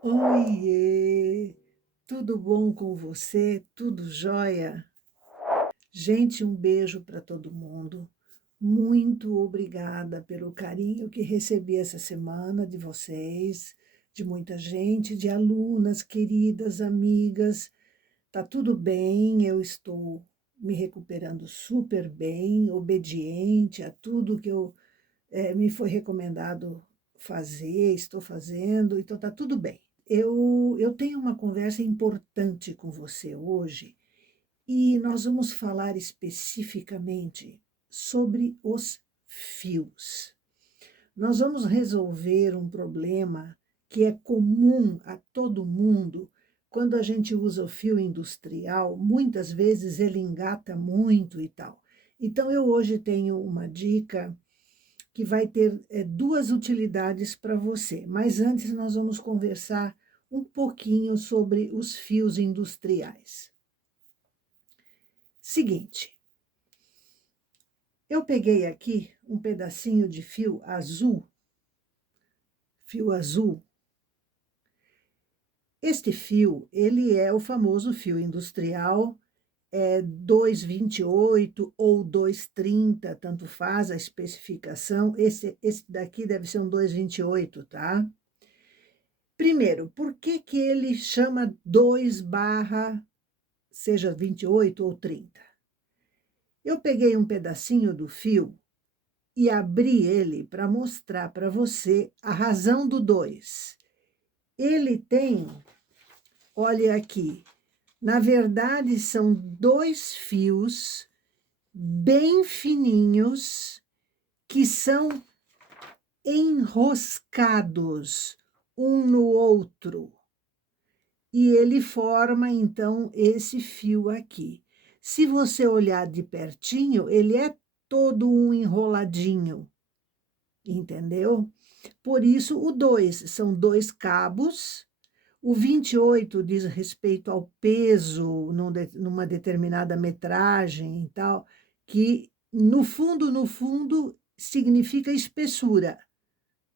Oiê, tudo bom com você? Tudo jóia? Gente, um beijo para todo mundo. Muito obrigada pelo carinho que recebi essa semana de vocês, de muita gente, de alunas queridas, amigas. Tá tudo bem, eu estou me recuperando super bem, obediente a tudo que me foi recomendado fazer, estou fazendo, então tá tudo bem. Eu tenho uma conversa importante com você hoje e nós vamos falar especificamente sobre os fios. Nós vamos resolver um problema que é comum a todo mundo. Quando a gente usa o fio industrial, muitas vezes ele engata muito e tal. Então, eu hoje tenho uma dica que vai ter duas utilidades para você. Mas antes nós vamos conversar um pouquinho sobre os fios industriais. Seguinte, eu peguei aqui um pedacinho de fio azul, fio azul. Este fio, ele é o famoso fio industrial, 2,28 ou 2,30, tanto faz a especificação. Esse daqui deve ser um 2,28, tá? Primeiro, por que que ele chama 2 barra, seja 28 ou 30? Eu peguei um pedacinho do fio e abri ele para mostrar para você a razão do 2. Ele tem, olha aqui, na verdade são dois fios bem fininhos que são enroscados um no outro. E ele forma, então, esse fio aqui. Se você olhar de pertinho, ele é todo um enroladinho, entendeu? Por isso, o 2 são dois cabos. O 28 diz respeito ao peso numa determinada metragem e tal, que no fundo, significa espessura,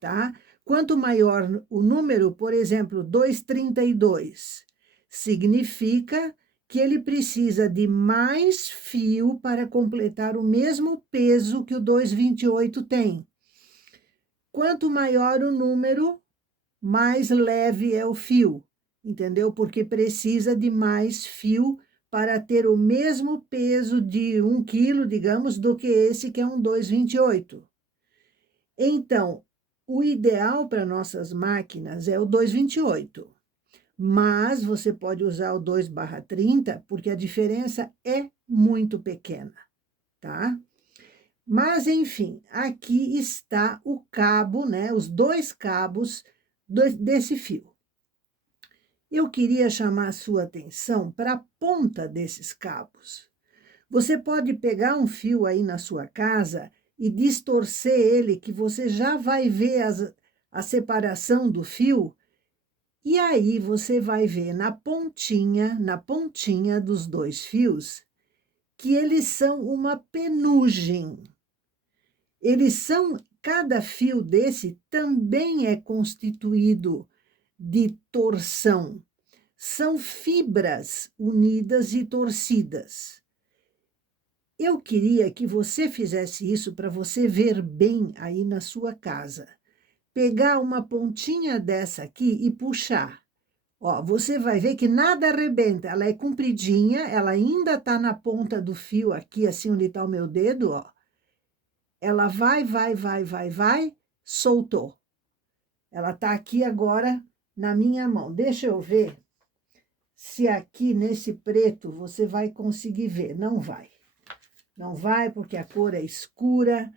tá? Quanto maior o número, por exemplo, 2,32, significa que ele precisa de mais fio para completar o mesmo peso que o 2,28 tem. Quanto maior o número, mais leve é o fio, entendeu? Porque precisa de mais fio para ter o mesmo peso de 1 quilo, digamos, do que esse que é um 2,28. Então, o ideal para nossas máquinas é o 2,28, mas você pode usar o 2/30, porque a diferença é muito pequena, tá? Mas, enfim, aqui está o cabo, né? Os dois cabos desse fio. Eu queria chamar a sua atenção para a ponta desses cabos. Você pode pegar um fio aí na sua casa e distorcer ele, que você já vai ver a separação do fio, e aí você vai ver na pontinha dos dois fios, que eles são uma penugem. Cada fio desse também é constituído de torção. São fibras unidas e torcidas. Eu queria que você fizesse isso para você ver bem aí na sua casa. Pegar uma pontinha dessa aqui e puxar. Ó, você vai ver que nada arrebenta, ela é compridinha, ela ainda está na ponta do fio aqui, assim onde está o meu dedo, ó. Ela vai, soltou. Ela está aqui agora na minha mão. Deixa eu ver se aqui nesse preto você vai conseguir ver. Não vai. Não vai, porque a cor é escura.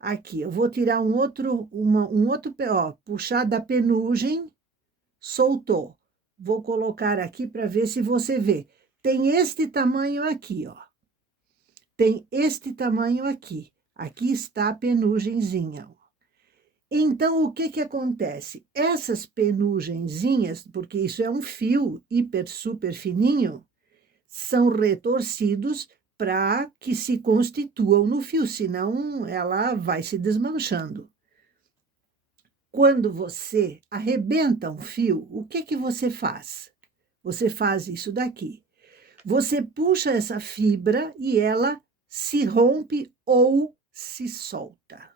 Aqui, eu vou tirar um outro, ó, puxar da penugem, soltou. Vou colocar aqui para ver se você vê. Tem este tamanho aqui, ó. Tem este tamanho aqui. Aqui está a penugenzinha. Então, o que que acontece? Essas penugenzinhas, porque isso é um fio hiper, super fininho, são retorcidos para que se constituam no fio, senão ela vai se desmanchando. Quando você arrebenta um fio, o que que você faz? Você faz isso daqui. Você puxa essa fibra e ela se rompe ou se solta.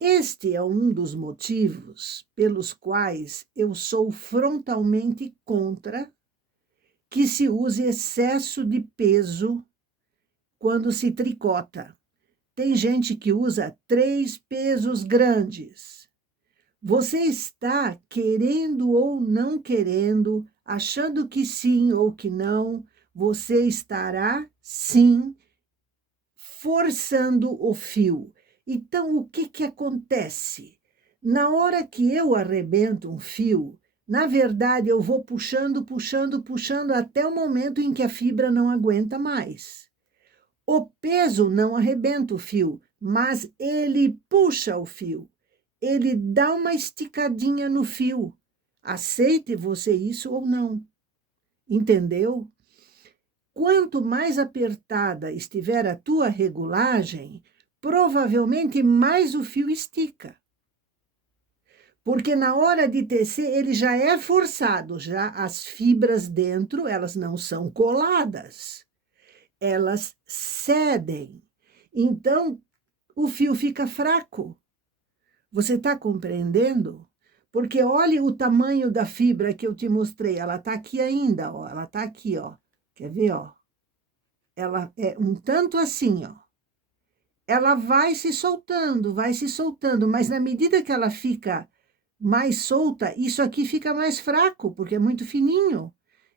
Este é um dos motivos pelos quais eu sou frontalmente contra que se use excesso de peso quando se tricota. Tem gente que usa 3 pesos grandes. Você está querendo ou não querendo, achando que sim ou que não, você estará, sim, forçando o fio. Então, o que que acontece? Na hora que eu arrebento um fio, na verdade, eu vou puxando, puxando, puxando até o momento em que a fibra não aguenta mais. O peso não arrebenta o fio, mas ele puxa o fio. Ele dá uma esticadinha no fio. Aceite você isso ou não. Entendeu? Quanto mais apertada estiver a tua regulagem, provavelmente mais o fio estica. Porque na hora de tecer, ele já é forçado, já as fibras dentro, elas não são coladas, elas cedem. Então, o fio fica fraco. Você está compreendendo? Porque olhe o tamanho da fibra que eu te mostrei, ela está aqui ainda, ó, ela está aqui, ó. Quer ver, ó? Ela é um tanto assim, ó. Ela vai se soltando, mas na medida que ela fica mais solta, isso aqui fica mais fraco, porque é muito fininho.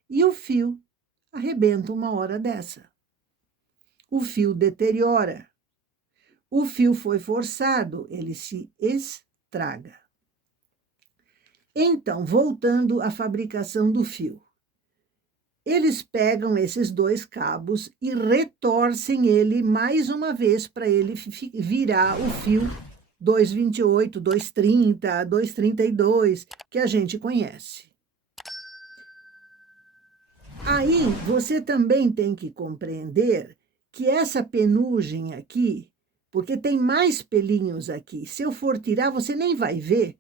E o fio arrebenta uma hora dessa. O fio deteriora. O fio foi forçado, ele se estraga. Então, voltando à fabricação do fio. Eles pegam esses 2 cabos e retorcem ele mais uma vez para ele virar o fio 228, 230, 232, que a gente conhece. Aí, você também tem que compreender que essa penugem aqui, porque tem mais pelinhos aqui, se eu for tirar, você nem vai ver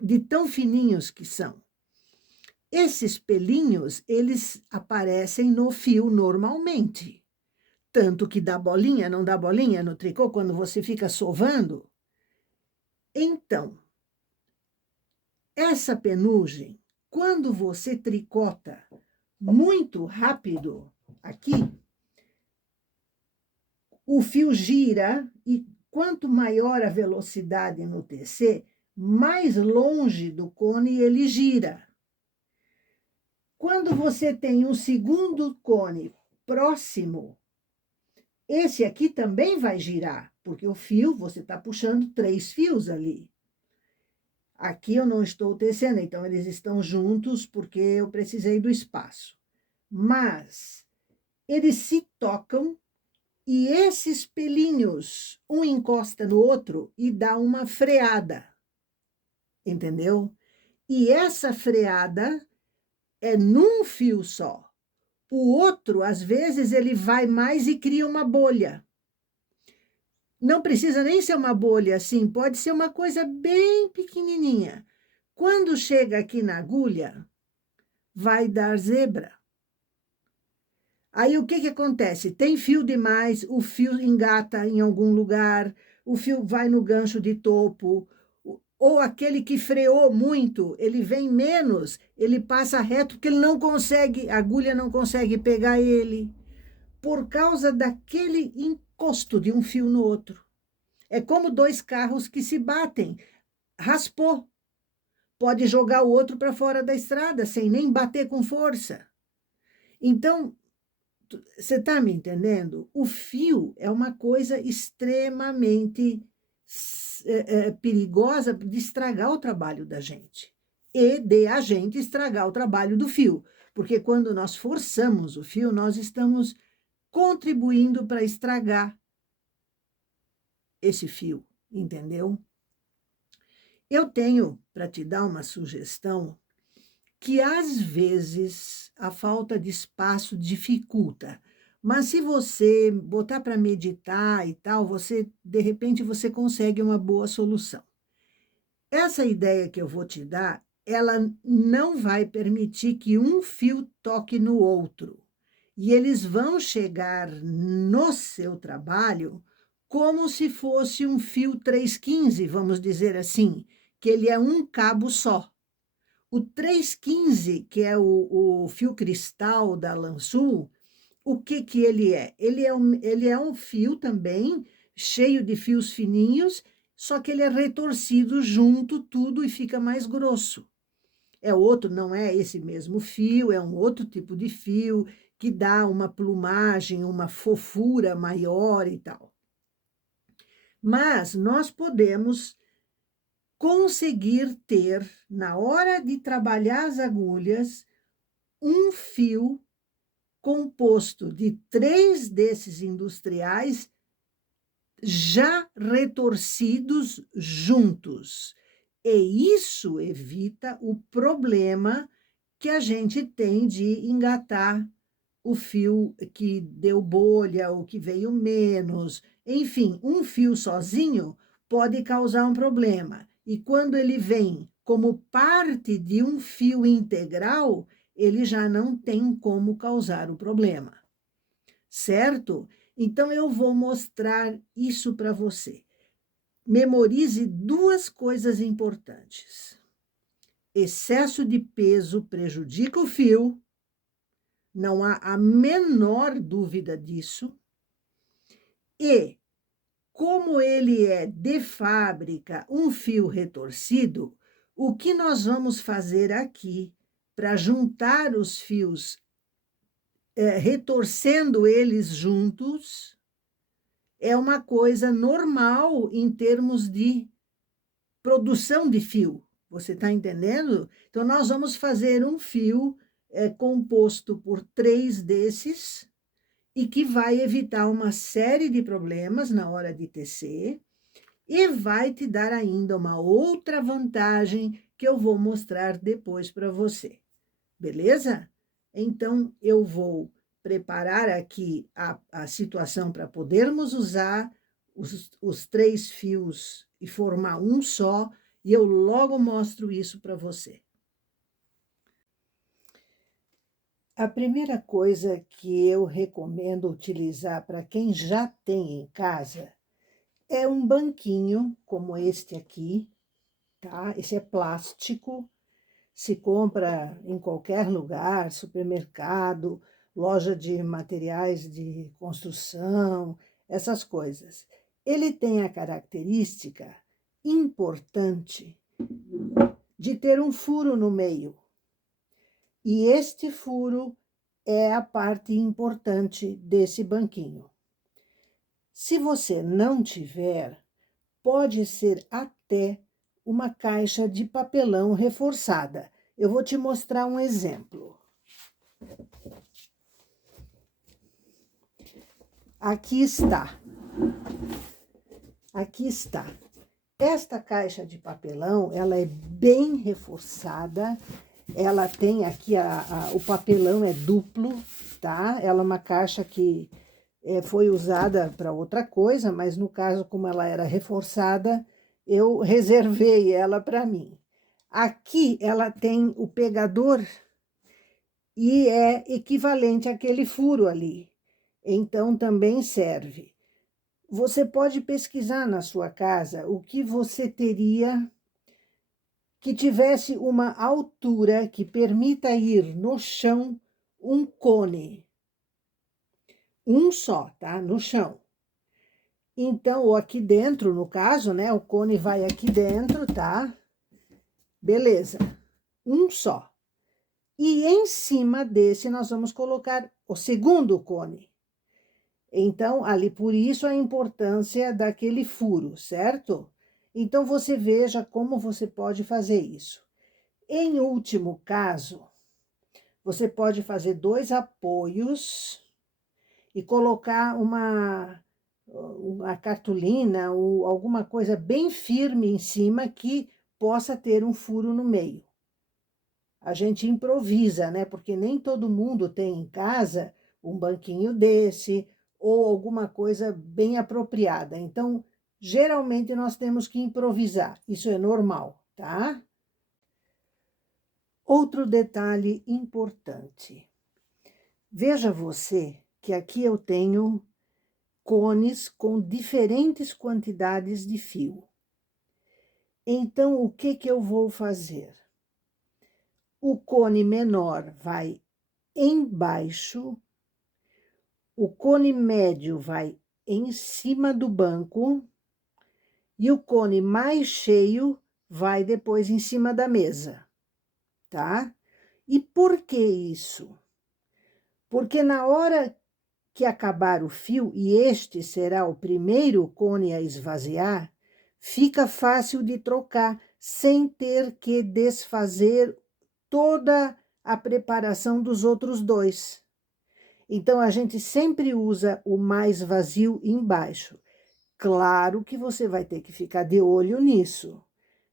de tão fininhos que são. Esses pelinhos, eles aparecem no fio normalmente. Tanto que dá bolinha, não dá bolinha no tricô quando você fica sovando. Então, essa penugem, quando você tricota muito rápido aqui, o fio gira e quanto maior a velocidade no TC, mais longe do cone ele gira. Quando você tem um segundo cone próximo, esse aqui também vai girar, porque o fio, você está puxando 3 fios ali. Aqui eu não estou tecendo, então eles estão juntos porque eu precisei do espaço. Mas eles se tocam e esses pelinhos, um encosta no outro e dá uma freada, entendeu? E essa freada é num fio só. O outro, às vezes, ele vai mais e cria uma bolha. Não precisa nem ser uma bolha assim, pode ser uma coisa bem pequenininha. Quando chega aqui na agulha, vai dar zebra. Aí o que que acontece? Tem fio demais, o fio engata em algum lugar, o fio vai no gancho de topo, ou aquele que freou muito, ele vem menos, ele passa reto porque ele não consegue, a agulha não consegue pegar ele, por causa daquele encosto de um fio no outro. É como 2 carros que se batem, raspou, pode jogar o outro para fora da estrada, sem nem bater com força. Então, você está me entendendo? O fio é uma coisa extremamente perigosa de estragar o trabalho da gente e de a gente estragar o trabalho do fio, porque quando nós forçamos o fio, nós estamos contribuindo para estragar esse fio, entendeu? Eu tenho para te dar uma sugestão que às vezes a falta de espaço dificulta, mas se você botar para meditar e tal, você de repente você consegue uma boa solução. Essa ideia que eu vou te dar, ela não vai permitir que um fio toque no outro. E eles vão chegar no seu trabalho como se fosse um fio 315, vamos dizer assim, que ele é um cabo só. O 315, que é o fio cristal da Lansul, o que que ele é? Ele é um fio também, cheio de fios fininhos, só que ele é retorcido junto tudo e fica mais grosso. É outro, não é esse mesmo fio, é um outro tipo de fio que dá uma plumagem, uma fofura maior e tal. Mas nós podemos conseguir ter, na hora de trabalhar as agulhas, um fio composto de 3 desses industriais já retorcidos juntos. E isso evita o problema que a gente tem de engatar o fio que deu bolha, ou que veio menos. Enfim, um fio sozinho pode causar um problema. E quando ele vem como parte de um fio integral, ele já não tem como causar o problema, certo? Então, eu vou mostrar isso para você. Memorize 2 coisas importantes. Excesso de peso prejudica o fio, não há a menor dúvida disso. E, como ele é de fábrica um fio retorcido, o que nós vamos fazer aqui para juntar os fios, retorcendo eles juntos, é uma coisa normal em termos de produção de fio. Você está entendendo? Então, nós vamos fazer um fio composto por 3 desses e que vai evitar uma série de problemas na hora de tecer e vai te dar ainda uma outra vantagem que eu vou mostrar depois para você. Beleza? Então, eu vou preparar aqui a situação para podermos usar os 3 fios e formar um só, e eu logo mostro isso para você. A primeira coisa que eu recomendo utilizar para quem já tem em casa é um banquinho como este aqui, tá? Esse é plástico, se compra em qualquer lugar, supermercado, loja de materiais de construção, essas coisas. Ele tem a característica importante de ter um furo no meio. E este furo é a parte importante desse banquinho. Se você não tiver, pode ser até uma caixa de papelão reforçada. Eu vou te mostrar um exemplo. Aqui está. Aqui está. Esta caixa de papelão, ela é bem reforçada. Ela tem aqui, o papelão é duplo, tá? Ela é uma caixa que foi usada para outra coisa, mas no caso, como ela era reforçada, eu reservei ela para mim. Aqui ela tem o pegador e é equivalente àquele furo ali. Então, também serve. Você pode pesquisar na sua casa o que você teria que tivesse uma altura que permita ir no chão um cone. Um só, tá? No chão. Então, ou aqui dentro, no caso, né? O cone vai aqui dentro, tá? Beleza. Um só. E em cima desse, nós vamos colocar o segundo cone. Então, ali, por isso a importância daquele furo, certo? Então, você veja como você pode fazer isso. Em último caso, você pode fazer 2 apoios e colocar uma cartolina ou alguma coisa bem firme em cima que possa ter um furo no meio. A gente improvisa, né? Porque nem todo mundo tem em casa um banquinho desse ou alguma coisa bem apropriada. Então, Geralmente, nós temos que improvisar, isso é normal, tá? Outro detalhe importante. Veja você que aqui eu tenho cones com diferentes quantidades de fio. Então, o que eu vou fazer? O cone menor vai embaixo, o cone médio vai em cima do banco e o cone mais cheio vai depois em cima da mesa, tá? E por que isso? Porque na hora que acabar o fio, e este será o primeiro cone a esvaziar, fica fácil de trocar, sem ter que desfazer toda a preparação dos outros dois. Então, a gente sempre usa o mais vazio embaixo. Claro que você vai ter que ficar de olho nisso,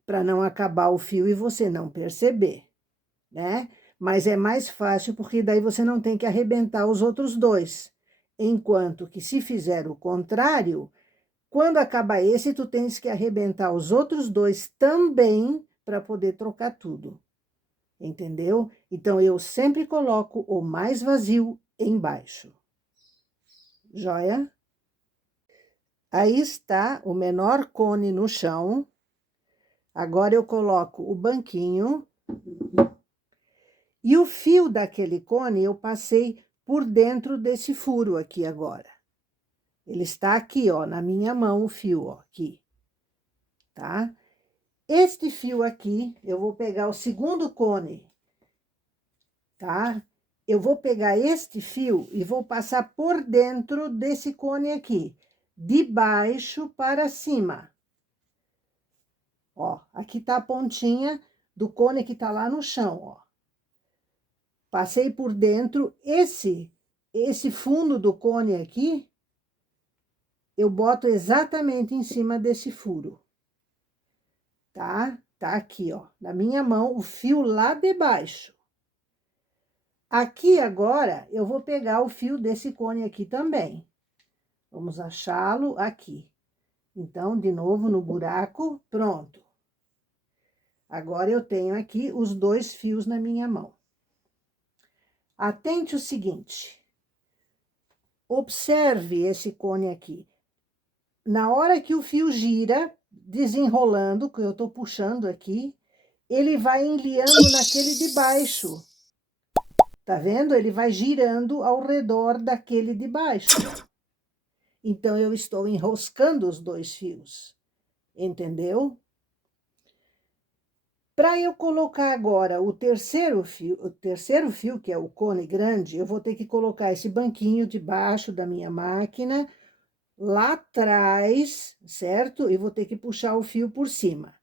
para não acabar o fio e você não perceber, né? Mas é mais fácil, porque daí você não tem que arrebentar os outros dois. Enquanto que, se fizer o contrário, quando acabar esse, tu tens que arrebentar os outros dois também para poder trocar tudo. Entendeu? Então, eu sempre coloco o mais vazio embaixo. Joia? Aí está o menor cone no chão. Agora eu coloco o banquinho. E o fio daquele cone eu passei por dentro desse furo aqui agora. Ele está aqui, ó, na minha mão, o fio, ó, aqui. Tá? Este fio aqui, eu vou pegar o segundo cone, tá? Eu vou pegar este fio e vou passar por dentro desse cone aqui, de baixo para cima. Ó, aqui tá a pontinha do cone que tá lá no chão, ó. Passei por dentro, esse fundo do cone aqui, eu boto exatamente em cima desse furo. Tá? Tá aqui, ó, na minha mão, o fio lá de baixo. Aqui agora, eu vou pegar o fio desse cone aqui também. Vamos achá-lo aqui. Então, de novo no buraco, pronto. Agora, eu tenho aqui os dois fios na minha mão. Atente o seguinte. Observe esse cone aqui. Na hora que o fio gira, desenrolando, que eu tô puxando aqui, ele vai enliando naquele de baixo. Tá vendo? Ele vai girando ao redor daquele de baixo. Então, eu estou enroscando os dois fios. Entendeu? Para eu colocar agora o terceiro fio, que é o cone grande, eu vou ter que colocar esse banquinho debaixo da minha máquina, lá atrás, certo? E vou ter que puxar o fio por cima.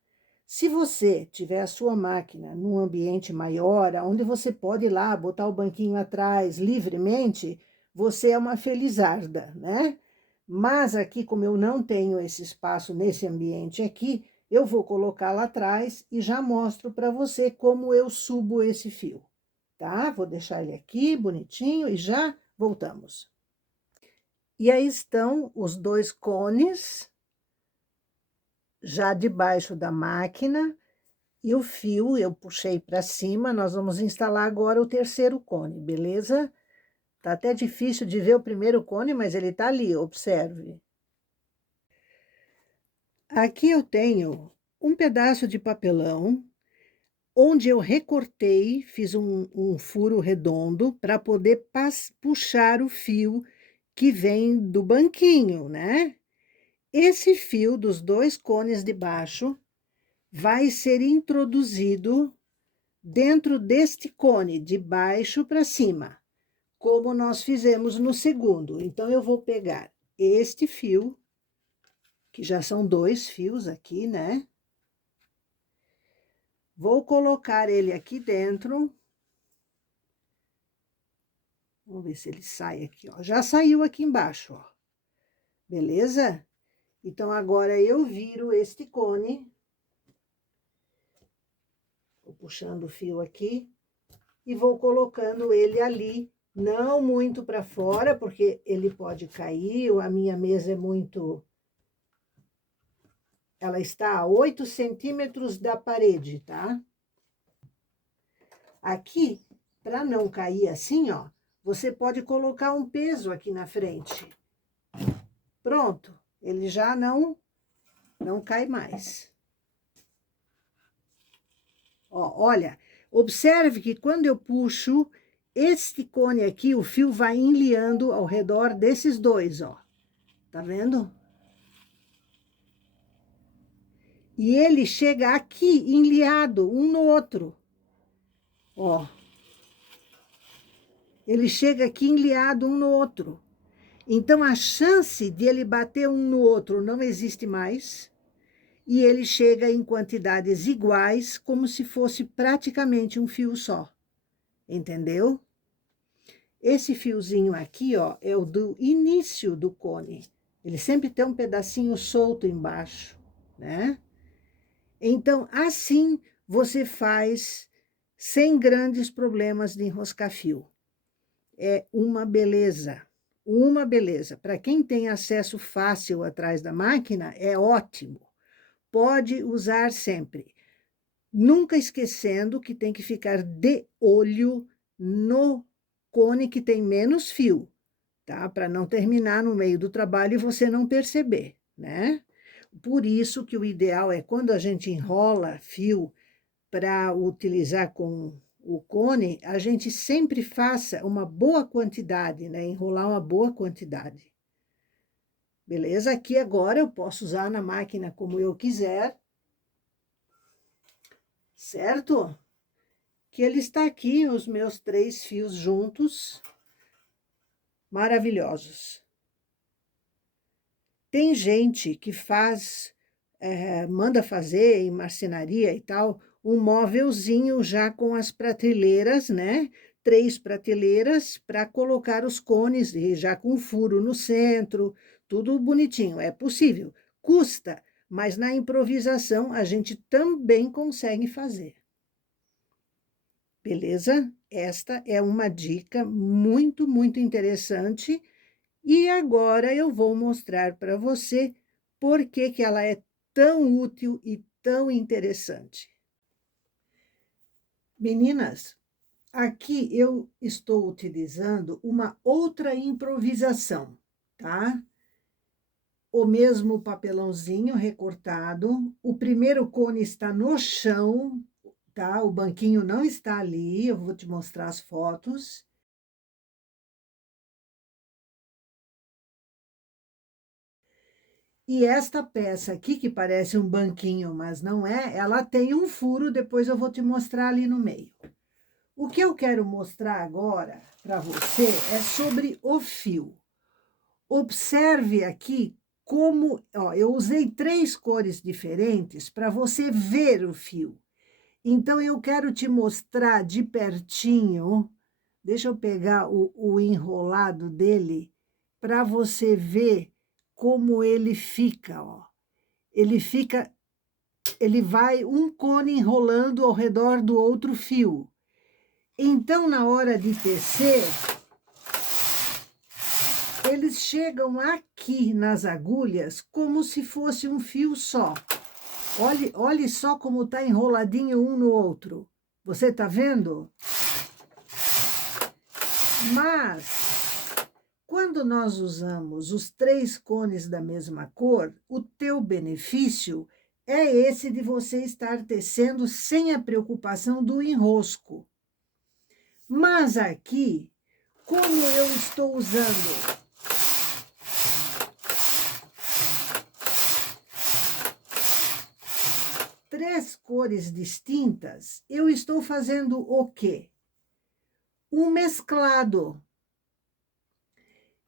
Se você tiver a sua máquina num ambiente maior, onde você pode ir lá botar o banquinho atrás livremente, você é uma felizarda, né? Mas aqui, como eu não tenho esse espaço nesse ambiente aqui, eu vou colocar lá atrás e já mostro para você como eu subo esse fio, tá? Vou deixar ele aqui bonitinho e já voltamos. E aí estão os dois cones, já debaixo da máquina, e o fio eu puxei para cima. Nós vamos instalar agora o terceiro cone, beleza? Tá até difícil de ver o primeiro cone, mas ele tá ali, observe. Aqui eu tenho um pedaço de papelão, onde eu recortei, fiz um furo redondo para poder puxar o fio que vem do banquinho, né? Esse fio dos dois cones de baixo vai ser introduzido dentro deste cone, de baixo para cima, como nós fizemos no segundo. Então, eu vou pegar este fio, que já são dois fios aqui, né? Vou colocar ele aqui dentro. Vamos ver se ele sai aqui, ó. Já saiu aqui embaixo, ó. Beleza? Então, agora eu viro este cone. Vou puxando o fio aqui e vou colocando ele ali, não muito para fora, porque ele pode cair, a minha mesa é muito ela está a 8 centímetros da parede, tá? Aqui, para não cair assim, ó, você pode colocar um peso aqui na frente. Pronto, ele já não cai mais. Ó, olha, observe que quando eu puxo este cone aqui, o fio vai enliando ao redor desses dois, ó. Tá vendo? E ele chega aqui, enliado, um no outro. Ó. Ele chega aqui enliado um no outro. Então, a chance de ele bater um no outro não existe mais. E ele chega em quantidades iguais, como se fosse praticamente um fio só. Entendeu? Esse fiozinho aqui, ó, é o do início do cone. Ele sempre tem um pedacinho solto embaixo, né? Então, assim você faz sem grandes problemas de enroscar fio. É uma beleza, uma beleza. Para quem tem acesso fácil atrás da máquina, é ótimo. Pode usar sempre. Nunca esquecendo que tem que ficar de olho no cone que tem menos fio, tá? Para não terminar no meio do trabalho e você não perceber, né? Por isso que o ideal é quando a gente enrola fio para utilizar com o cone, a gente sempre faça uma boa quantidade, né? Enrolar uma boa quantidade. Beleza? Aqui agora eu posso usar na máquina como eu quiser, certo? Que ele está aqui, os meus 3 fios juntos, maravilhosos. Tem gente que faz, manda fazer em marcenaria e tal, um móvelzinho já com as prateleiras, né? 3 prateleiras para colocar os cones, e já com furo no centro, tudo bonitinho. É possível. Custa, mas na improvisação a gente também consegue fazer. Beleza? Esta é uma dica muito, muito interessante. E agora eu vou mostrar para você por que ela é tão útil e tão interessante. Meninas, aqui eu estou utilizando uma outra improvisação, tá? O mesmo papelãozinho recortado, o primeiro cone está no chão, tá? O banquinho não está ali, eu vou te mostrar as fotos. E esta peça aqui, que parece um banquinho, mas não é, ela tem um furo, depois eu vou te mostrar ali no meio. O que eu quero mostrar agora para você é sobre o fio. Observe aqui como, ó, eu usei 3 cores diferentes para você ver o fio. Então, eu quero te mostrar de pertinho, deixa eu pegar o enrolado dele, para você ver como ele fica, ó. Ele vai um cone enrolando ao redor do outro fio. Então, na hora de tecer, eles chegam aqui nas agulhas como se fosse um fio só. Olhe só como está enroladinho um no outro. Você está vendo? Mas, quando nós usamos os 3 cones da mesma cor, o teu benefício é esse de você estar tecendo sem a preocupação do enrosco. Mas aqui, como eu estou usando 3 cores distintas, eu estou fazendo o quê? Um mesclado.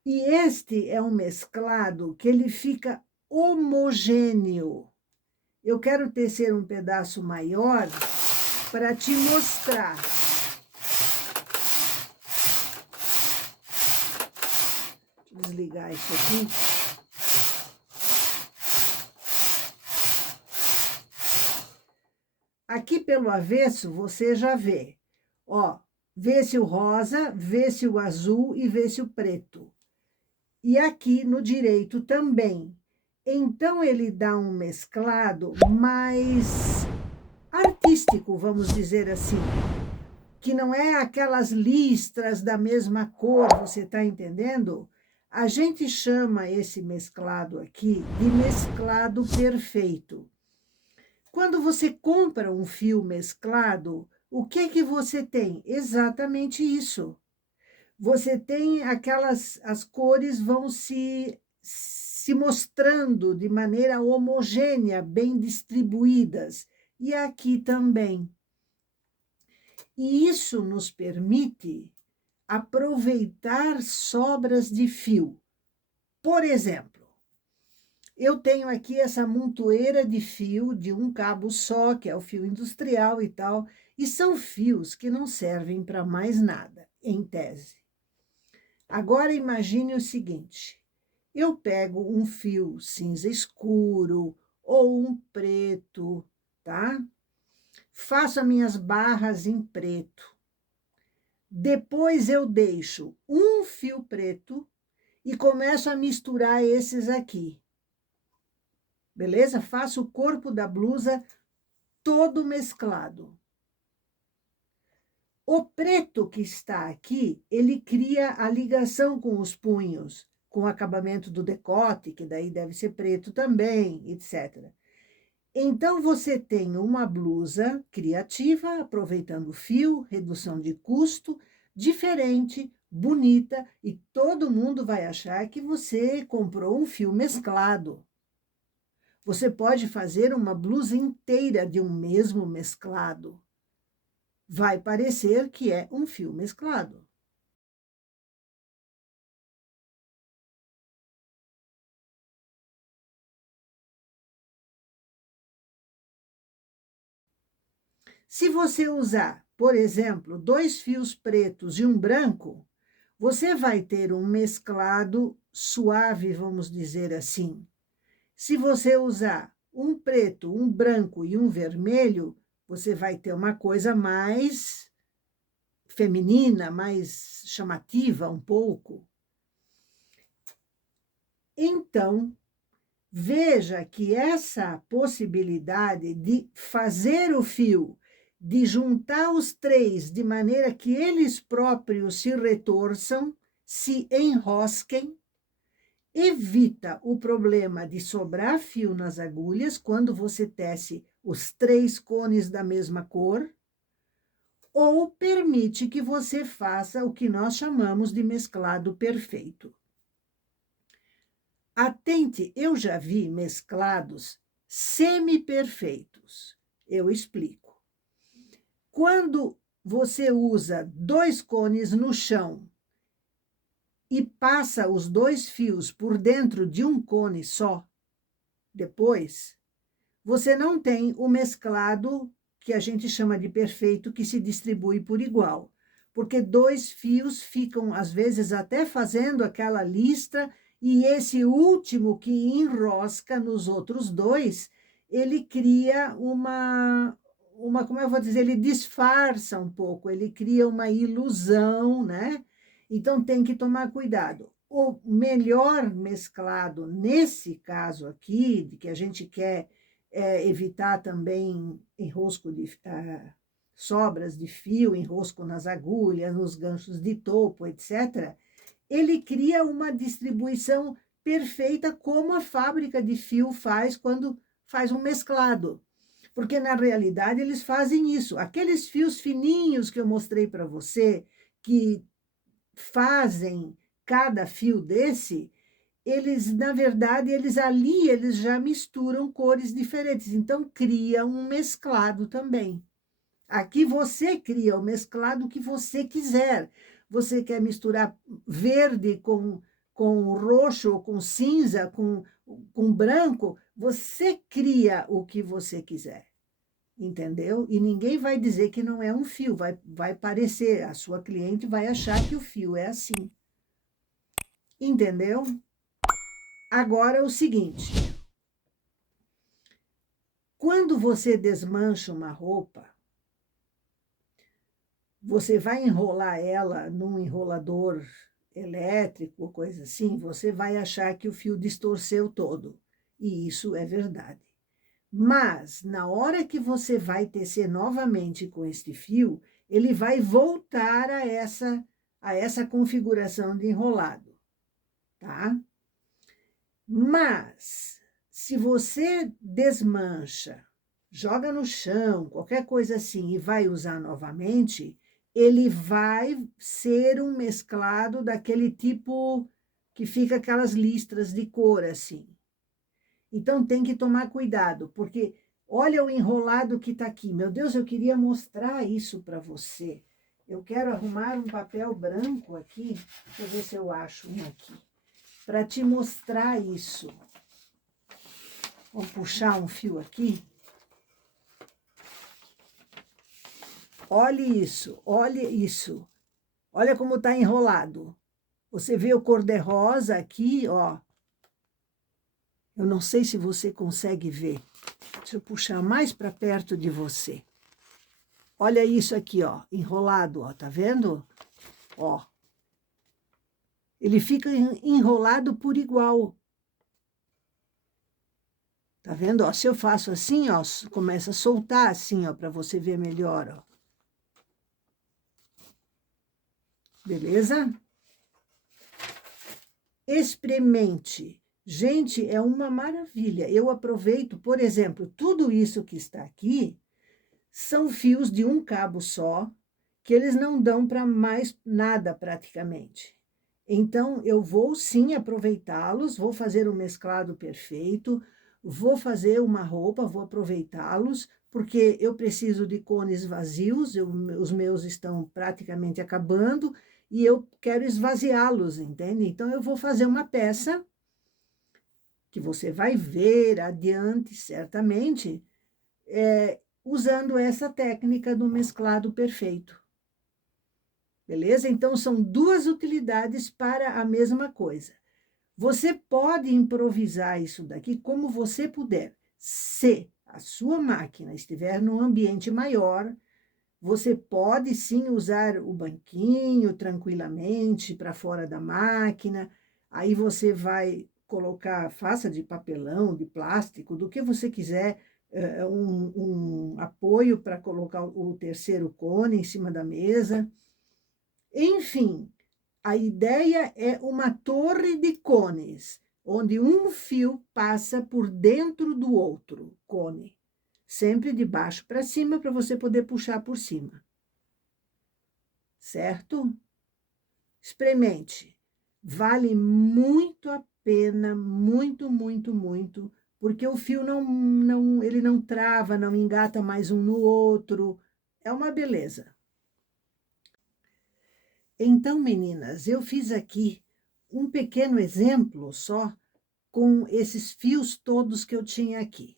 E este é um mesclado que ele fica homogêneo. Eu quero tecer um pedaço maior para te mostrar. Deixa eu desligar isso aqui. Aqui pelo avesso você já vê, ó, vê-se o rosa, vê-se o azul e vê-se o preto. E aqui no direito também. Então, ele dá um mesclado mais artístico, vamos dizer assim, que não é aquelas listras da mesma cor, você está entendendo? A gente chama esse mesclado aqui de mesclado perfeito. Quando você compra um fio mesclado, o que você tem? Exatamente isso. Você tem as cores vão se mostrando de maneira homogênea, bem distribuídas. E aqui também. E isso nos permite aproveitar sobras de fio. Por exemplo, eu tenho aqui essa montoeira de fio de um cabo só, que é o fio industrial e tal, e são fios que não servem para mais nada, em tese. Agora imagine o seguinte, eu pego um fio cinza escuro ou um preto, tá? Faço as minhas barras em preto. Depois eu deixo um fio preto e começo a misturar esses aqui. Beleza? Faço o corpo da blusa todo mesclado. O preto que está aqui, ele cria a ligação com os punhos, com o acabamento do decote, que daí deve ser preto também, etc. Então, você tem uma blusa criativa, aproveitando o fio, redução de custo, diferente, bonita, e todo mundo vai achar que você comprou um fio mesclado. Você pode fazer uma blusa inteira de um mesmo mesclado. Vai parecer que é um fio mesclado. Se você usar, por exemplo, 2 fios pretos e um branco, você vai ter um mesclado suave, vamos dizer assim. Se você usar um preto, um branco e um vermelho, você vai ter uma coisa mais feminina, mais chamativa um pouco. Então, veja que essa possibilidade de fazer o fio, de juntar os três de maneira que eles próprios se retorçam, se enrosquem, evita o problema de sobrar fio nas agulhas quando você tece os 3 cones da mesma cor, ou permite que você faça o que nós chamamos de mesclado perfeito. Atente, eu já vi mesclados semi-perfeitos. Eu explico. Quando você usa 2 cones no chão e passa os 2 fios por dentro de um cone só, depois, você não tem o mesclado que a gente chama de perfeito, que se distribui por igual. Porque 2 fios ficam, às vezes, até fazendo aquela listra, e esse último que enrosca nos outros 2, ele cria como eu vou dizer, ele disfarça um pouco, ele cria uma ilusão, né? Então, tem que tomar cuidado. O melhor mesclado, nesse caso aqui, de que a gente quer evitar também enrosco de sobras de fio, enrosco nas agulhas, nos ganchos de topo, etc., ele cria uma distribuição perfeita como a fábrica de fio faz quando faz um mesclado. Porque, na realidade, eles fazem isso. Aqueles fios fininhos que eu mostrei para você, que fazem cada fio desse, eles, na verdade, eles já misturam cores diferentes, então cria um mesclado também. Aqui você cria o mesclado que você quiser. Você quer misturar verde com roxo, com cinza, com branco, você cria o que você quiser, entendeu? E ninguém vai dizer que não é um fio, vai parecer, a sua cliente vai achar que o fio é assim, entendeu? Agora é o seguinte, quando você desmancha uma roupa, você vai enrolar ela num enrolador elétrico, coisa assim, você vai achar que o fio distorceu todo. e isso é verdade. Mas, na hora que você vai tecer novamente com este fio, ele vai voltar a essa configuração de enrolado, tá? Mas, se você desmancha, joga no chão, qualquer coisa assim, e vai usar novamente, ele vai ser um mesclado daquele tipo que fica aquelas listras de cor assim. Então, tem que tomar cuidado, porque olha o enrolado que está aqui. Meu Deus, eu queria mostrar isso para você. Eu quero arrumar um papel branco aqui, deixa eu ver se eu acho um aqui, para te mostrar isso. Vou puxar um fio aqui. Olha isso, olha isso. Olha como está enrolado. Você vê o cor-de-rosa aqui, ó. Eu não sei se você consegue ver. Deixa eu puxar mais para perto de você. Olha isso aqui, ó, enrolado, ó, tá vendo? Ó. Ele fica enrolado por igual. Tá vendo? Ó, se eu faço assim, ó, começa a soltar assim, ó, para você ver melhor, ó. Beleza? Experimente. Gente, é uma maravilha. Eu aproveito, por exemplo, tudo isso que está aqui são fios de um cabo só, que eles não dão para mais nada praticamente. Então, eu vou sim aproveitá-los, vou fazer o mesclado perfeito, vou fazer uma roupa, vou aproveitá-los, porque eu preciso de cones vazios, os meus estão praticamente acabando, e eu quero esvaziá-los, entende? Então, eu vou fazer uma peça que você vai ver adiante, certamente, usando essa técnica do mesclado perfeito. Beleza? Então, são duas utilidades para a mesma coisa. Você pode improvisar isso daqui como você puder. Se a sua máquina estiver num ambiente maior, você pode sim usar o banquinho tranquilamente para fora da máquina. Aí você vai colocar, faça de papelão, de plástico, do que você quiser, um apoio para colocar o terceiro cone em cima da mesa. Enfim, a ideia é uma torre de cones, onde um fio passa por dentro do outro cone, sempre de baixo para cima, para você poder puxar por cima. Certo? Experimente. Vale muito a pena, muito, muito, muito, porque o fio ele não trava, não engata mais um no outro. É uma beleza. Então, meninas, eu fiz aqui um pequeno exemplo só com esses fios todos que eu tinha aqui.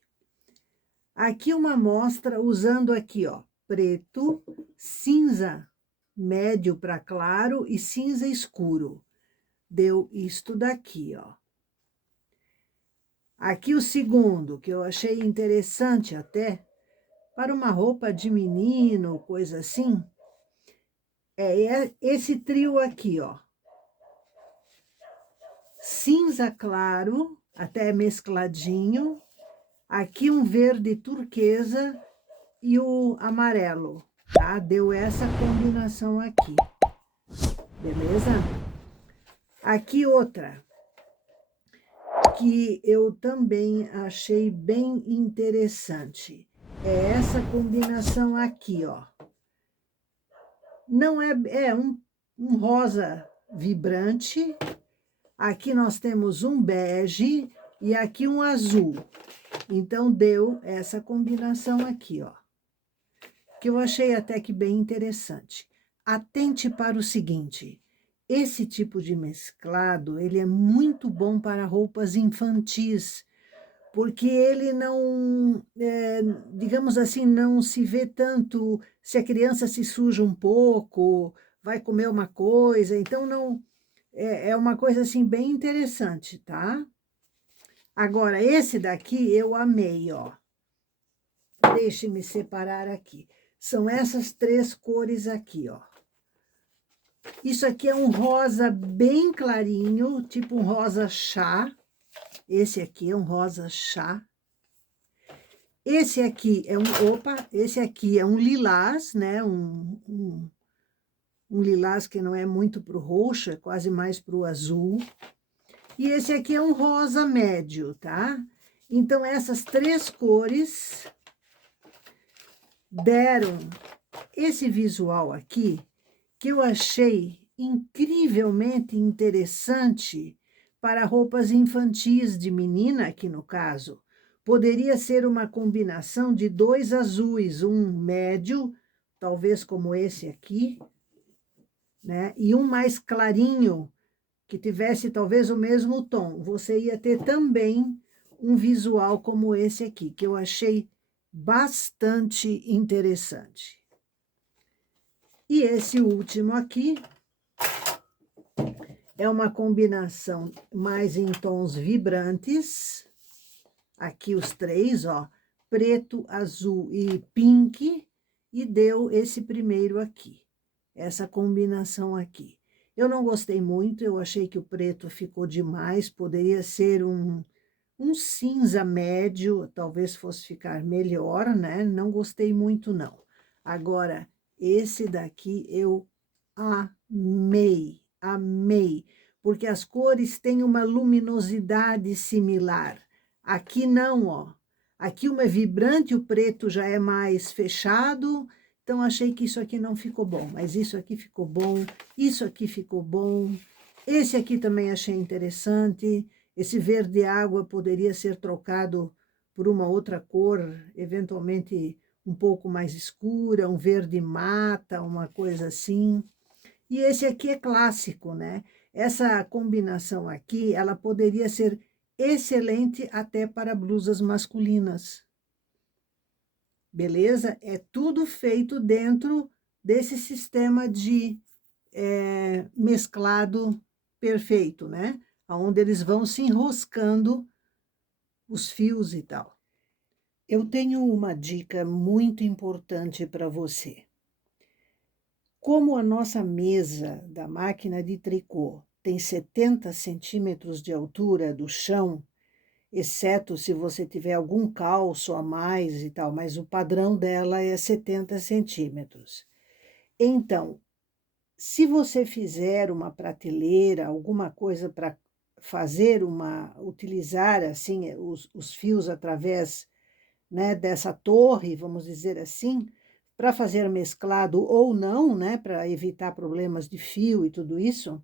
Aqui uma amostra usando aqui, ó, preto, cinza médio para claro e cinza escuro. Deu isto daqui, ó. Aqui o segundo, que eu achei interessante até, para uma roupa de menino, coisa assim, é esse trio aqui, ó. Cinza claro, até mescladinho. Aqui um verde turquesa e o amarelo, tá? Deu essa combinação aqui, beleza? Aqui outra, que eu também achei bem interessante. É essa combinação aqui, ó. Não é um rosa vibrante. Aqui nós temos um bege e aqui um azul. Então, deu essa combinação aqui, ó. Que eu achei até que bem interessante. Atente para o seguinte, esse tipo de mesclado, ele é muito bom para roupas infantis, porque ele não, digamos assim, não se vê tanto, se a criança se suja um pouco, vai comer uma coisa, então não, é uma coisa assim bem interessante, tá? Agora, esse daqui eu amei, ó. Deixe-me separar aqui. São essas três cores aqui, ó. Isso aqui é um rosa bem clarinho, tipo um rosa chá. Esse aqui é um rosa chá. Esse aqui é esse aqui é um lilás, né? Um lilás que não é muito para o roxo, é quase mais para o azul. E esse aqui é um rosa médio, tá? Então, essas três cores deram esse visual aqui, que eu achei incrivelmente interessante para roupas infantis de menina, aqui no caso. Poderia ser uma combinação de dois azuis, um médio, talvez como esse aqui, né? E um mais clarinho, que tivesse talvez o mesmo tom. Você ia ter também um visual como esse aqui, que eu achei bastante interessante. E esse último aqui é uma combinação mais em tons vibrantes. Aqui os três, ó, preto, azul e pink, e deu esse primeiro aqui, essa combinação aqui. Eu não gostei muito, eu achei que o preto ficou demais, poderia ser um cinza médio, talvez fosse ficar melhor, né? Não gostei muito, não. Agora, esse daqui eu amei, amei, porque as cores têm uma luminosidade similar. Aqui não, ó. Aqui uma é vibrante, o preto já é mais fechado, então achei que isso aqui não ficou bom, mas isso aqui ficou bom, isso aqui ficou bom. Esse aqui também achei interessante. Esse verde água poderia ser trocado por uma outra cor, eventualmente um pouco mais escura, um verde mata, uma coisa assim. E esse aqui é clássico, né? Essa combinação aqui, ela poderia ser excelente até para blusas masculinas. Beleza? É tudo feito dentro desse sistema de mesclado perfeito, né? Onde eles vão se enroscando os fios e tal. Eu tenho uma dica muito importante para você. Como a nossa mesa da máquina de tricô tem 70 centímetros de altura do chão, exceto se você tiver algum calço a mais e tal, mas o padrão dela é 70 centímetros. Então, se você fizer uma prateleira, alguma coisa para utilizar assim os fios através, né, dessa torre, vamos dizer assim, para fazer mesclado ou não, né, para evitar problemas de fio e tudo isso,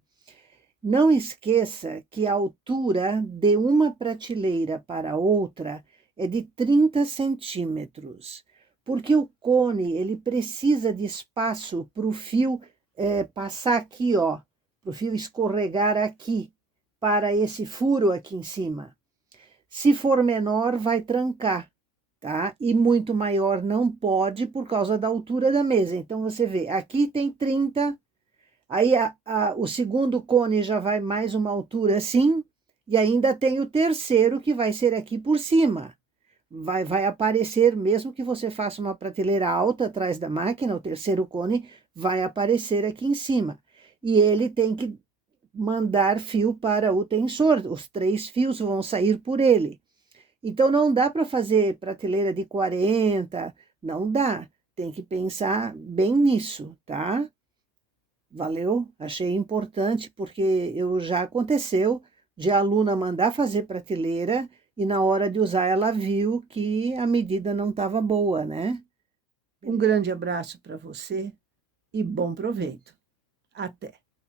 não esqueça que a altura de uma prateleira para outra é de 30 centímetros, porque o cone ele precisa de espaço para o fio passar aqui, ó, para o fio escorregar aqui, para esse furo aqui em cima. Se for menor, vai trancar, tá? E muito maior não pode por causa da altura da mesa. Então, você vê, aqui tem 30, aí o segundo cone já vai mais uma altura assim, e ainda tem o terceiro que vai ser aqui por cima. Vai aparecer, mesmo que você faça uma prateleira alta atrás da máquina, o terceiro cone vai aparecer aqui em cima. E ele tem que mandar fio para o tensor, os 3 fios vão sair por ele. Então, não dá para fazer prateleira de 40, não dá. Tem que pensar bem nisso, tá? Valeu? Achei importante, porque já aconteceu de a aluna mandar fazer prateleira e na hora de usar ela viu que a medida não estava boa, né? Um grande abraço para você e bom proveito. Até!